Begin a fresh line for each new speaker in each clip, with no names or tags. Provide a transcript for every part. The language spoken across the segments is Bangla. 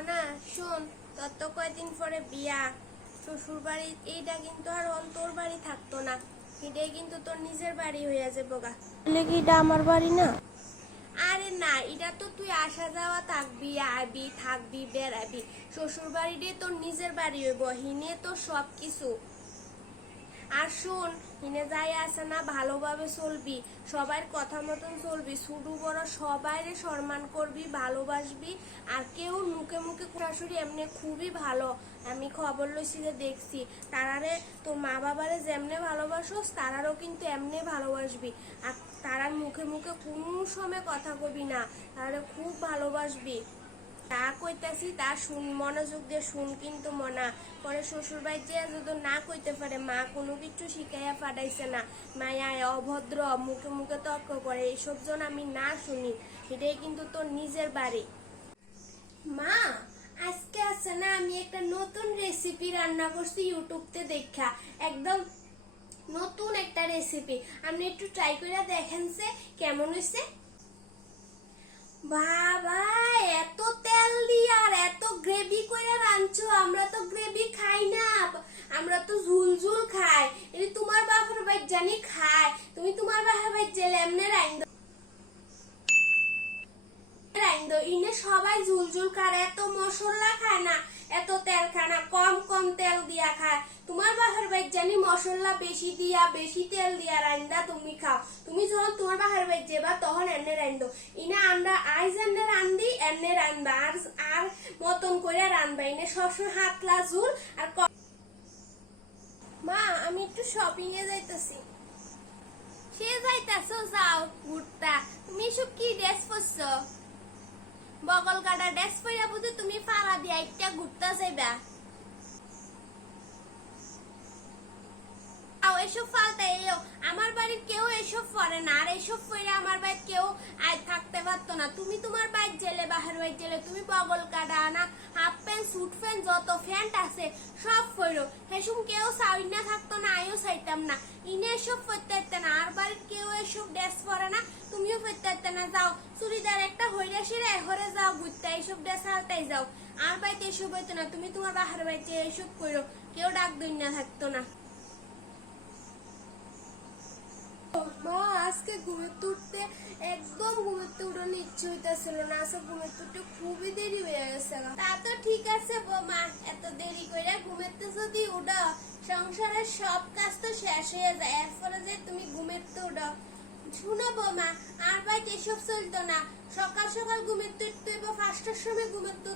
মনা শোন, তোর তো কয়দিন পরে বিয়া। শ্বশুর বাড়ি এইটা কিন্তু আর অন্তর বাড়ি থাকতো না। এটাই কিন্তু তোর নিজের বাড়ি হয়ে যাব গা
তাহলে কি এটা আমার বাড়ি না?
আরে না, এটা তো তুই আসা যাওয়া থাকবি আবি থাকবি, বেড়াবি। শ্বশুর বাড়িটাই তোর নিজের বাড়ি হইব, হিনে তোর সব কিছু আর শোন, হিনে যাই আছে না ভালোভাবে চলবি, সবার কথা মতন চলবি ছোট বড় সবাইরে সম্মান করবি, ভালোবাসবি, আর কেউ মুখে মুখে শাশুড়ি এমনি খুবই ভালো। আমি খবর লইছি যে দেখছি, তারারে তোর মা বাবারে যেমনে ভালোবাসোস, তারারও কিন্তু এমনি ভালোবাসবি। আর তারার মুখে মুখে কোনো সময় কথা কবি না তারা খুব ভালোবাসবি। তা কইতাছি, তা শুন, মনোযোগ দিয়ে শুন কিন্তু মনা। পরে শ্বশুর বাড়ি যে যদি না কইতে পারে, মা কোনো কিছু শিখাইয়া পাঠাইছে না। মায়া অভদ্র, মুখে মুখে তর্ক করে এইসব জন আমি না শুনি এটাই কিন্তু তোর নিজের বাড়ি। মা, আজকে আছে না, আমি একটা নতুন রেসিপি রান্না করছি ইউটিউবতে দেখা। একদম নতুন একটা রেসিপি আপনি একটু ট্রাই করে দেখেন সে কেমন হয়েছে বাবা, এত তেল দিয়ে আর এত গ্রেভি করে রাঁধছো। আমরা তো গ্রেভি খাই না। আমরা তো ঝুল ঝুল খাই। এই তোমার বাপের বাইক জানি খায়। তুমি তোমার বাপের বাইক জেলে এমনি রাইন্দ রাইন্দ ইনে সবাই ঝুল ঝুল খায়। এত মশলা খায় না, এত তেল খায় না, কম কম তেল দিয়া খায়। তোমার বাপের বাইক জানি মশলা বেশি দিয়া, বেশি তেল দিয়া রাইন্দা তুমি খাও। তুমি যখন তোমার বাপের বাইক যাবা, তখন এনে রাইন্দো ইনে আমরা আইজ এনে রান্ধি এনে রান্ধবা আর আর মতন করে রান্ধবা ইনে সবসময় হাতলা ঝুল আর মা, আমি একটু শপিং এ যাইতেছি। সে যাইতাছো, যাও ঘুরতা তুমি সব কি ড্রেস পরছো? বগল কাটা ড্রেস পরে বুঝে তুমি পাড়া দিয়া একটা ঘুরতে যাইবা এসব ফালতা এলো আমার বাড়ির কেউ এসব পরে না। আর এসব পরে আমার বাড়ির কেউ আয় থাকতে পারতো না। তুমি তোমার বাড়ির জেলে, বাহার বাড়ির জেলে, তুমি বগল কাটা আনা, হাফ প্যান্ট, স্যুট প্যান্ট, যত প্যান্ট আছে, সব পরো হেসুম কেউ সাউই না থাকতো না, আমিও চাইতাম না। ইনে এসব পরতে না। আর বাড়ির কেউ এসব ড্রেস পরে না, তুমিও পরতে না। যাও, চুড়িদার একটা হইরা সিরে এহরে যাও, ঘুরতে এইসব ড্রেস হালতাই যাও। আর বাড়িতে এসব হইতো না। তুমি তোমার বাহার বাড়িতে এসব করো কেউ ডাক না থাকতো না। মা, আজকে ঘুমের তুলতে একদম ঘুমের তুড়ানো ইচ্ছে হইতাছিল না। আজকে ঘুমের তুলতে খুবই দেরি হয়ে গেছে তা তো ঠিক আছে বৌমা, এত দেরি করে ঘুমের যদি উঠো, সংসারের সব কাজ তো শেষ হয়ে যায় এরপরে যে তুমি ঘুমের তো উঠো। শুনো বৌমা, আর বাইক এসব চলতো না। সকাল সকাল ঘুমের তো উঠতে হইব সময় ঘুমের তো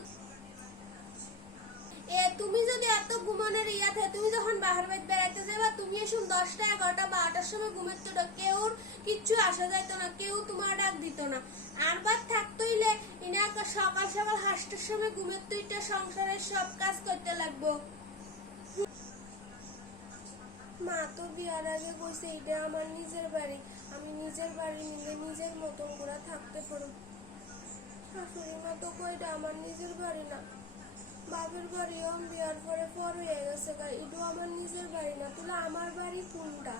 তুমি যদি এত ঘুমানোর ইয়া থাকে, তুমি যখন বাহার বাইর বেড়াইতে যাবা তুমি এসব দশটা, এগারোটা, বারোটার সময় ঘুমের তো কেউ কিচ্ছু আসা যাইত না, কেউ তোমার ডাক দিত না। আর বার থাকতো ইলে ইনা সকাল সকাল হাসটার সময় ঘুমের তুইটা সংসারের সব কাজ করতে লাগবো। মা তো বিয়ার আগে কইছে, এটা আমার নিজের বাড়ি। আমি নিজের বাড়ি নিলে নিজের মতন করে থাকতে পারো। শাশুড়ি মা তো কইটা আমার নিজের বাড়ি না। বাপের বাড়ি আমি দেওয়ার পরে পর হয়ে গেছে। এটাও আমার নিজের বাড়ি না, তাহলে আমার বাড়ি কোনটা?